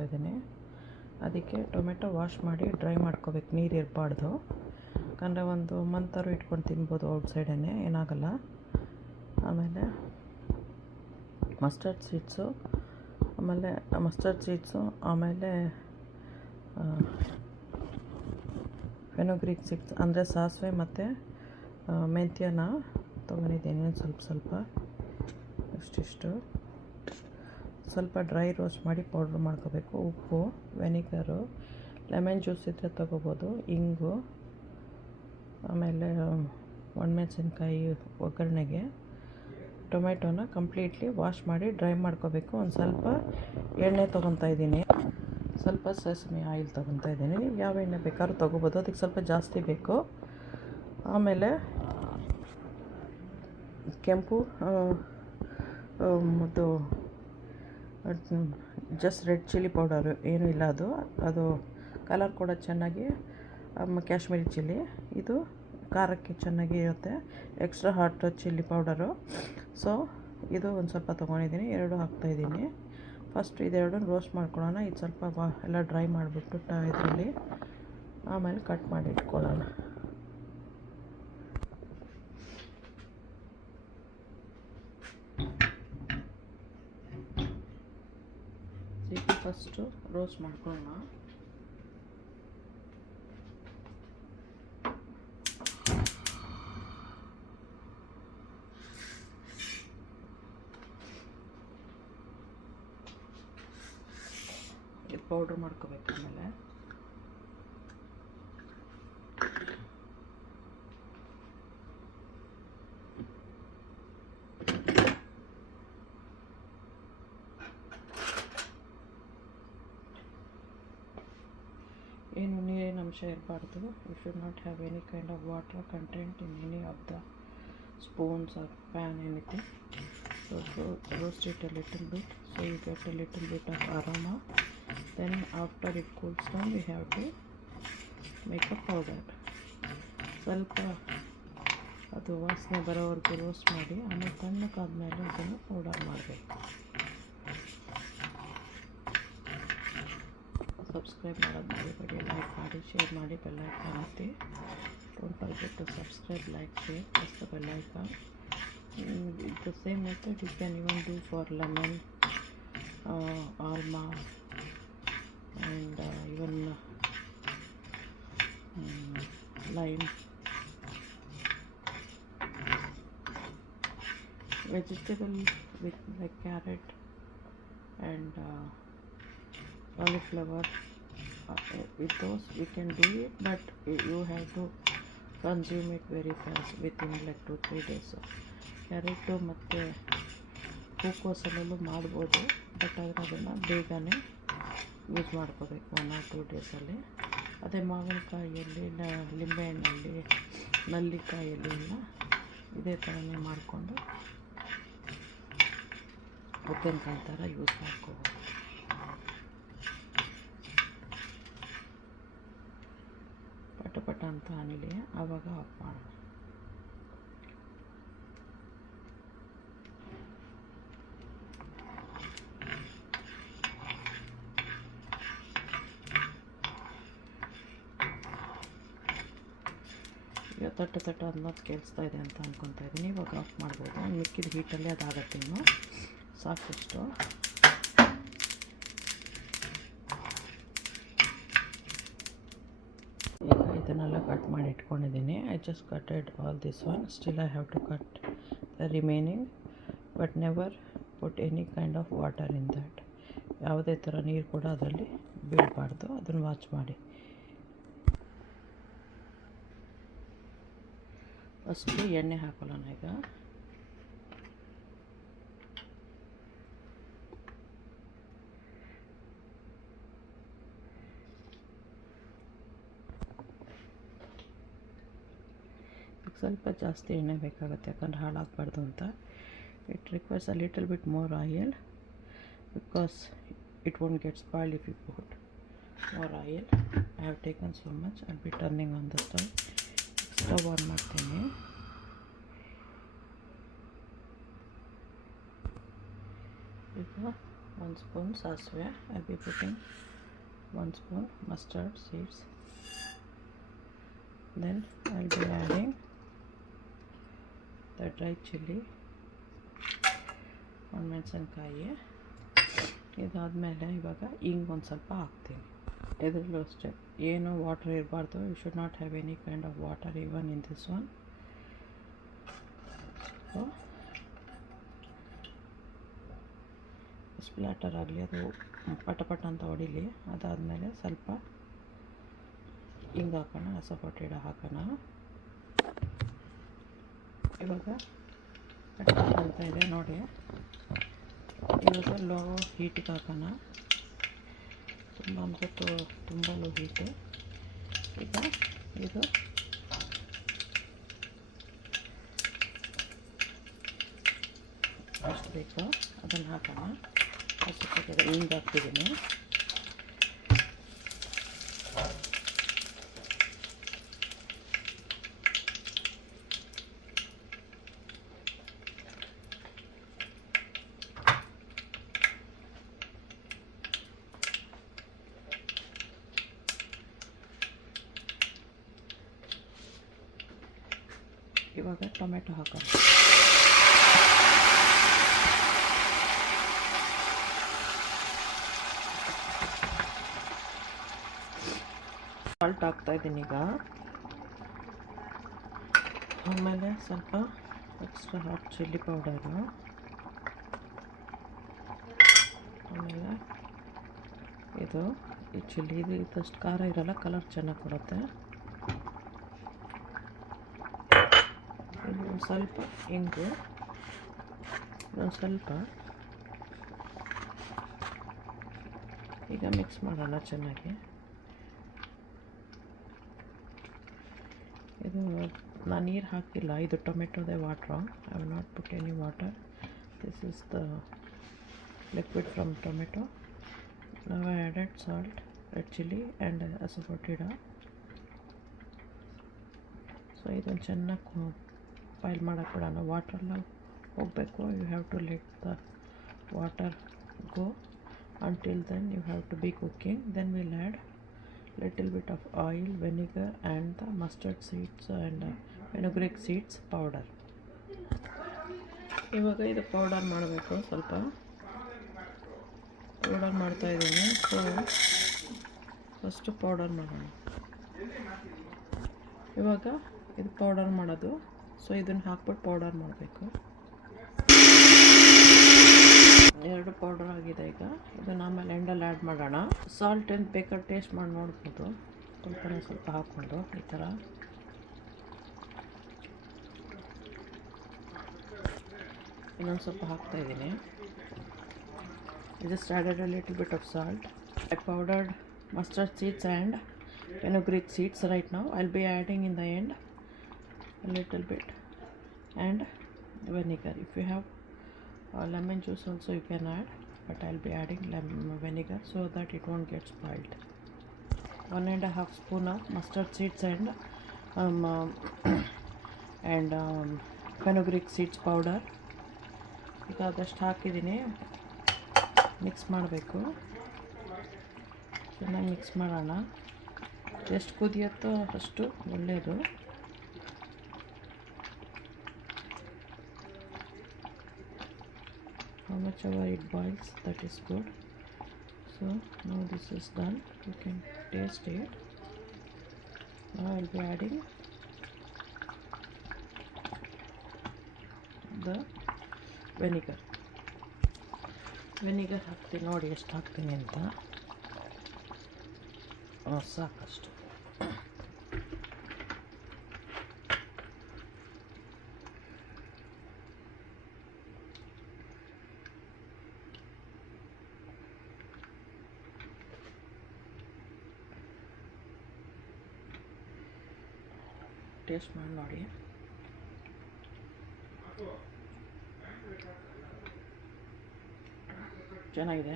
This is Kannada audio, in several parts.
ಮಾಡ್ಕೊತಾಯಿದ್ದೀನಿ. ಅದಕ್ಕೆ ಟೊಮೆಟೊ ವಾಶ್ ಮಾಡಿ ಡ್ರೈ ಮಾಡ್ಕೋಬೇಕು, ನೀರು ಇರಬಾರ್ದು. ಯಾಕಂದರೆ ಒಂದು ಮಂತಾರು ಇಟ್ಕೊಂಡು ತಿನ್ಬೋದು ಔಟ್ಸೈಡೇ, ಏನಾಗಲ್ಲ. ಆಮೇಲೆ ಮಸ್ಟರ್ಡ್ ಸೀಡ್ಸು, ಆಮೇಲೆ ಫೆನುಗ್ರೀಕ್ ಸೀಡ್ಸ್ ಅಂದರೆ ಸಾಸಿವೆ ಮತ್ತು ಮೆಂತ್ಯನ ತೊಗೊಂಡಿದ್ದೀನಿ. ಸ್ವಲ್ಪ ಇಷ್ಟಿಷ್ಟು ಸ್ವಲ್ಪ ಡ್ರೈ ರೋಸ್ಟ್ ಮಾಡಿ ಪೌಡ್ರ್ ಮಾಡ್ಕೋಬೇಕು. ಉಪ್ಪು, ವೆನಿಗರು, ಲೆಮನ್ ಜ್ಯೂಸ್ ಇದ್ದರೆ ತೊಗೋಬೋದು, ಇಂಗು, ಆಮೇಲೆ ಒಣಮೆಣಸಿನ್ಕಾಯಿ ಒಗ್ಗರಣೆಗೆ. ಟೊಮೆಟೊನ ಕಂಪ್ಲೀಟ್ಲಿ ವಾಶ್ ಮಾಡಿ ಡ್ರೈ ಮಾಡ್ಕೋಬೇಕು. ಒಂದು ಸ್ವಲ್ಪ ಎಣ್ಣೆ ತೊಗೊತಾಯಿದ್ದೀನಿ, ಸ್ವಲ್ಪ ಸೆಸಮಿ ಆಯಿಲ್ ತೊಗೊತಾಯಿದ್ದೀನಿ. ಯಾವ ಎಣ್ಣೆ ಬೇಕಾದ್ರೂ ತೊಗೋಬೋದು, ಅದಕ್ಕೆ ಸ್ವಲ್ಪ ಜಾಸ್ತಿ ಬೇಕು. ಆಮೇಲೆ ಕೆಂಪು ಮತ್ತು ಜಸ್ಟ್ ರೆಡ್ ಚಿಲ್ಲಿ ಪೌಡರು, ಏನೂ ಇಲ್ಲ, ಅದು ಕಲರ್ ಕೂಡ ಚೆನ್ನಾಗಿ. ಕಾಶ್ಮೀರಿ ಚಿಲ್ಲಿ, ಇದು ಖಾರಕ್ಕೆ ಚೆನ್ನಾಗಿ ಇರುತ್ತೆ. Extra hot chilli powder. So ಇದು ಒಂದು ಸ್ವಲ್ಪ ತೊಗೊಂಡಿದ್ದೀನಿ, 2 ಹಾಕ್ತಾಯಿದ್ದೀನಿ. ಫಸ್ಟ್ ಇದೆರಡನ್ನು ರೋಸ್ಟ್ ಮಾಡ್ಕೊಳ್ಳೋಣ. ಇದು ಸ್ವಲ್ಪ ಎಲ್ಲ ಡ್ರೈ ಮಾಡಿಬಿಟ್ಟು ಇದರಲ್ಲಿ ಆಮೇಲೆ ಕಟ್ ಮಾಡಿ ಇಟ್ಕೊಳ್ಳೋಣ. ಈಗ ಫಸ್ಟು ರೋಸ್ಟ್ ಮಾಡ್ಕೊಳ್ಳೋಣ. ಇದು ಪೌಡ್ರ್ ಮಾಡ್ಕೋಬೇಕು. ಆಮೇಲೆ ಏನು ನೀರಿನ ಅಂಶ ಇರಬಾರ್ದು. You should not have any kind of water content in any of the spoons or pan, anything. So roast it a little bit so you get a little bit of aroma. Then after it cools down we have to make a powder. ಸ್ವಲ್ಪ ಅದು ವಾಸನೆ ಬರೋವರೆಗೂ ರೋಸ್ಟ್ ಮಾಡಿ ಆಮೇಲೆ ತಣ್ಣಗಾದ್ಮೇಲೆ ಅದನ್ನು ಪೌಡರ್ ಮಾಡಬೇಕು. ಸಬ್ಸ್ಕ್ರೈಬ್ ಮಾಡೋದು ಮರಿಬೇಡಿ, ಲೈಕ್ ಮಾಡಿ, ಶೇರ್ ಮಾಡಿ, ಬೆಲ್ ಐಕಾನ್ ಒತ್ತಿ. Don't forget to subscribe, like, share, press the bell icon. The same method you can even do for lemon, alma, and even lime. Vegetable with like carrot and cauliflower, with those we can do it, but you have to consume it very fast within like 2-3 days. Carrot ಮತ್ತು ಹೂಕೋಸಲ್ಲೂ ಮಾಡ್ಬೋದು, ಬಟ್ ಆದರೆ ಅದನ್ನು ಬೇಗನೆ ಯೂಸ್ ಮಾಡ್ಕೋಬೇಕು 1 or 2 ಡೇಸಲ್ಲಿ. ಅದೇ ಮಾವಿನಕಾಯಿಯಲ್ಲಿ, ಲಿಂಬೆಹಣ್ಣಲ್ಲಿ, ನಲ್ಲಿಕಾಯಲ್ಲಿ ಎಲ್ಲ ಇದೇ ಥರನೇ ಮಾಡಿಕೊಂಡು ಉಪ್ಪಿನಕಾಯಿ ಥರ ಯೂಸ್ ಮಾಡ್ಕೋಬೋದು. ಪಟ ಅಂತ ಅನ್ನಲಿ, ಆವಾಗ ಆಫ್ ಮಾಡೋಣ. ಈಗ ತಟ್ಟ ಅನ್ನೋದು ಕೇಳಿಸ್ತಾ ಇದೆ ಅಂತ ಅಂದ್ಕೊತಾ ಇದ್ದೀನಿ. ಇವಾಗ ಆಫ್ ಮಾಡ್ಬೋದು. ಮಿಕ್ಕಿದ ಹೀಟಲ್ಲೇ ಅದಾಗತ್ತೆ, ಇನ್ನು ಸಾಕಷ್ಟು. ಈಗ ಇದನ್ನೆಲ್ಲ ಕಟ್ ಮಾಡಿ ಇಟ್ಕೊಂಡಿದ್ದೀನಿ. I just cutted all this one. Still I have to cut the remaining, but never put any kind of water in that. ಯಾವುದೇ ಥರ ನೀರು ಕೂಡ ಅದರಲ್ಲಿ ಬೀಳಬಾರ್ದು, ಅದನ್ನು ವಾಚ್ ಮಾಡಿ. ಫಸ್ಟು ಎಣ್ಣೆ ಹಾಕೊಳ್ಳೋಣ. ಈಗ ಸ್ವಲ್ಪ ಜಾಸ್ತಿ ಎಣ್ಣೆ ಬೇಕಾಗುತ್ತೆ, ಯಾಕಂದರೆ ಹಾಳಾಗಬಾರ್ದು ಅಂತ. It requires a little bit more oil because it won't get spoiled if you put more oil. I have taken so much. I be turning on the stove on ಮಾಡ್ತೀನಿ. ಈಗ 1 spoon ಸಾಸಿವೆ. I'll be putting 1 spoon mustard seeds. Then I'll be adding the dry chili, ಮೆಣಸಿನ್ಕಾಯಿ. ಇದಾದಮೇಲೆ ಇವಾಗ ಹಿಂಗೆ ಒಂದು ಸ್ವಲ್ಪ ಹಾಕ್ತೀನಿ. ಇದರಲ್ಲೂ ಅಷ್ಟೇ ಏನು ವಾಟರ್ ಇರಬಾರ್ದು. You should not have any kind of water even in this one. So splatter ಆಗಲಿ, ಅದು ಪಟ ಅಂತ ಹೊಡಿಲಿ. ಅದಾದಮೇಲೆ ಸ್ವಲ್ಪ ಹಿಂಗೆ ಹಾಕೋಣ, ಅಸಫೋಟಿಡ ಹಾಕೋಣ. ಇವಾಗ ಅಂತ ಇದೆ ನೋಡಿ. ಇವಾಗ ಲೋ ಹೀಟಿಗೆ ಹಾಕೋಣ. ತುಂಬ ಅಂದರೆ ತುಂಬ ಲೋ ಹೀಟು. ಈಗ ಇದು ಎಷ್ಟು ಬೇಕೋ ಅದನ್ನು ಹಾಕೋಣ. ಸ್ವಲ್ಪ ಹಿಂಗೆ ಹಾಕ್ತಿದ್ದೀನಿ. ಇವಾಗ ಟೊಮೆಟೊ ಹಾಕೋಣ. ಸಾಲ್ಟ್ ಹಾಕ್ತಾಯಿದ್ದೀನಿ ಈಗ. ಆಮೇಲೆ ಸ್ವಲ್ಪ ಎಕ್ಸ್ಟ್ರಾ ಹಾಟ್ ಚಿಲ್ಲಿ ಪೌಡರು. ಆಮೇಲೆ ಈ ಚಿಲ್ಲಿ ಇದಷ್ಟು ಖಾರ ಇರಲ್ಲ, ಕಲರ್ ಚೆನ್ನಾಗಿ ಕೊಡುತ್ತೆ. ಇನ್ನೊಂದು ಸ್ವಲ್ಪ ಹಿಂಗು, ಇನ್ನೊಂದು ಸ್ವಲ್ಪ. ಈಗ ಮಿಕ್ಸ್ ಮಾಡೋಣ ಚೆನ್ನಾಗಿ. ಇದು ನಾನು ನೀರು ಹಾಕಿಲ್ಲ, ಇದು ಟೊಮೆಟೊದೇ water. I will not put any water. This is the liquid from tomato. ನಾವು added salt, red chilli and asafoetida. So ಇದನ್ನು ಚೆನ್ನಾಗಿ ಬಾಯ್ಲ್ ಮಾಡೋಕ್ಕೆ ಬಿಡೋಣ. ವಾಟ್ರೆಲ್ಲ ಹೋಗಬೇಕು. You have to let the water go. Until then you have to be cooking. Then we'll add little bit of oil, vinegar and the mustard seeds and fenugreek seeds powder. ಇವಾಗ ಇದು ಪೌಡರ್ ಮಾಡಬೇಕು. ಸ್ವಲ್ಪ ಪೌಡರ್ ಮಾಡ್ತಾಯಿದ್ದೀನಿ. ಸೊ ಫಸ್ಟು ಪೌಡರ್ ಮಾಡೋಣ. ಇವಾಗ ಇದು ಪೌಡರ್ ಮಾಡೋದು. ಸೊ ಇದನ್ನು ಹಾಕ್ಬಿಟ್ಟು ಪೌಡರ್ ಮಾಡಬೇಕು. 2 ಪೌಡರ್ ಆಗಿದೆ. ಈಗ ಇದನ್ನು ಆಮೇಲೆ ಎಂಡಲ್ಲಿ ಆ್ಯಡ್ ಮಾಡೋಣ. ಸಾಲ್ಟ್ ಏನು ಬೇಕಾದ್ರೆ ಟೇಸ್ಟ್ ಮಾಡಿ ನೋಡ್ಬೋದು. ಸ್ವಲ್ಪ ಹಾಕ್ಕೊಂಡು ಈ ಥರ. ಇನ್ನೊಂದು ಸ್ವಲ್ಪ ಹಾಕ್ತಾಯಿದ್ದೀನಿ. just added a little bit of salt. I powdered mustard seeds and fenugreek seeds right now. I'll be adding in the end a little bit and vinegar. If you have lemon juice also you can add, but I'll be adding vinegar so that it won't get spoiled. 1.5 spoon of mustard seeds and fenugreek seeds powder. ಈಗ ಅದಷ್ಟು ಹಾಕಿದ್ದೀನಿ. ಮಿಕ್ಸ್ ಮಾಡಬೇಕು. ಚೆನ್ನಾಗಿ ಮಿಕ್ಸ್ ಮಾಡೋಣ. ಎಷ್ಟು ಕುದಿಯುತ್ತೋ ಅಷ್ಟು ಒಳ್ಳೆಯದು. How much ever it boils, that is good. So now this is done. You can taste it. Now I will be adding the vinegar. Vinegar ಹಾಕ್ತೀನಿ. ನೋಡಿ ಎಷ್ಟು ಹಾಕ್ತೀನಿ ಅಂತ. ಸಾಕಷ್ಟು. ಟೇಸ್ಟ್ ಮಾಡಿ ನೋಡಿ. ಚೆನ್ನಾಗಿದೆ.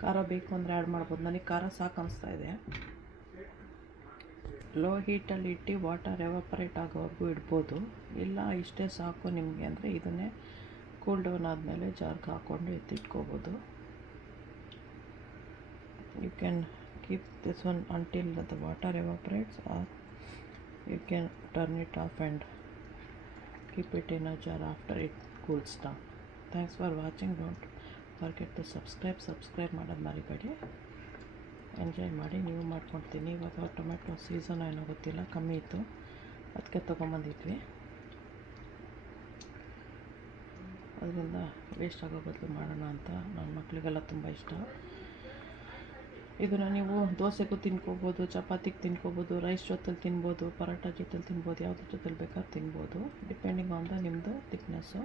ಖಾರ ಬೇಕು ಅಂದರೆ ಆ್ಯಡ್ ಮಾಡ್ಬೋದು. ನನಗೆ ಖಾರ ಸಾಕು ಅನಿಸ್ತಾ ಇದೆ. ಲೋ ಹೀಟಲ್ಲಿ ಇಟ್ಟು ವಾಟರ್ ಎವಾಪರೇಟ್ ಆಗೋವರೆಗೂ ಇಡ್ಬೋದು. ಇಲ್ಲ ಇಷ್ಟೇ ಸಾಕು ನಿಮಗೆ ಅಂದರೆ ಇದನ್ನೇ ಕೂಲ್ ಡೌನ್ ಆದಮೇಲೆ ಜಾರ್ಗೆ ಹಾಕ್ಕೊಂಡು ಎತ್ತಿಟ್ಕೋಬೋದು. You can keep this one until the water evaporates, or you can turn it off and keep it in a jar after it cools down. Thanks for watching. Don't forget to subscribe ಮಾಡೋದು ಮರಿಬೇಡಿ. ಎಂಜಾಯ್ ಮಾಡಿ, ನೀವು ಮಾಡ್ಕೊಳ್ತೀನಿ. ಇವಾಗ ಟೊಮೆಟೊ ಸೀಸನ್ ಏನೋ ಗೊತ್ತಿಲ್ಲ, ಕಮ್ಮಿ ಇತ್ತು, ಅದಕ್ಕೆ ತೊಗೊಂಬಂದಿದ್ವಿ. ಅದರಿಂದ ವೇಸ್ಟ್ ಆಗೋ ಬದಲು ಮಾಡೋಣ ಅಂತ. ನನ್ನ ಮಕ್ಕಳಿಗೆಲ್ಲ ತುಂಬ ಇಷ್ಟ. ಇದನ್ನು ನೀವು ದೋಸೆಗೂ ತಿನ್ಕೋಬೋದು, ಚಪಾತಿಗೆ ತಿನ್ಕೋಬೋದು, ರೈಸ್ ಜೊತೆಲಿ ತಿನ್ಬೋದು, ಪರೋಟ ಜೊತೆಲಿ ತಿನ್ಬೋದು, ಯಾವುದ್ರ ಜೊತೆಲಿ ಬೇಕಾದ್ರೂ ತಿನ್ಬೋದು, ಡಿಪೆಂಡಿಂಗ್ ಆನ್ ದ ನಿಮ್ಮದು ತಿಕ್ನೆಸ್ಸು.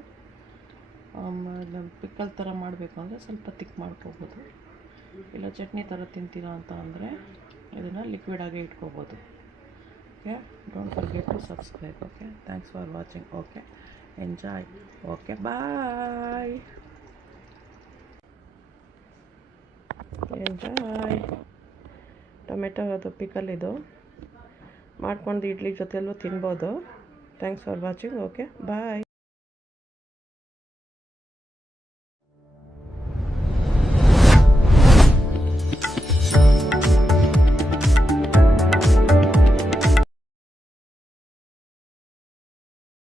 ಪಿಕ್ಕಲ್ ಥರ ಮಾಡಬೇಕು ಅಂದರೆ ಸ್ವಲ್ಪ ತಿಕ್ ಮಾಡ್ಕೋಬೋದು, ಇಲ್ಲ ಚಟ್ನಿ ಥರ ತಿಂತೀರಾ ಅಂತ ಅಂದರೆ ಇದನ್ನು ಲಿಕ್ವಿಡಾಗಿ ಇಟ್ಕೋಬೋದು. Okay, don't forget to subscribe. Okay, thanks for watching. Okay, enjoy. Okay, bye. Enjoy. Tomato ಅದು ಪಿಕಲ್ ಇದು ಮಾಡ್ಕೊಂಡು ಇಡ್ಲಿ ಜೊತೆಯಲ್ಲೂ ತಿನ್ಬೋದು. Thanks for watching. Okay, bye.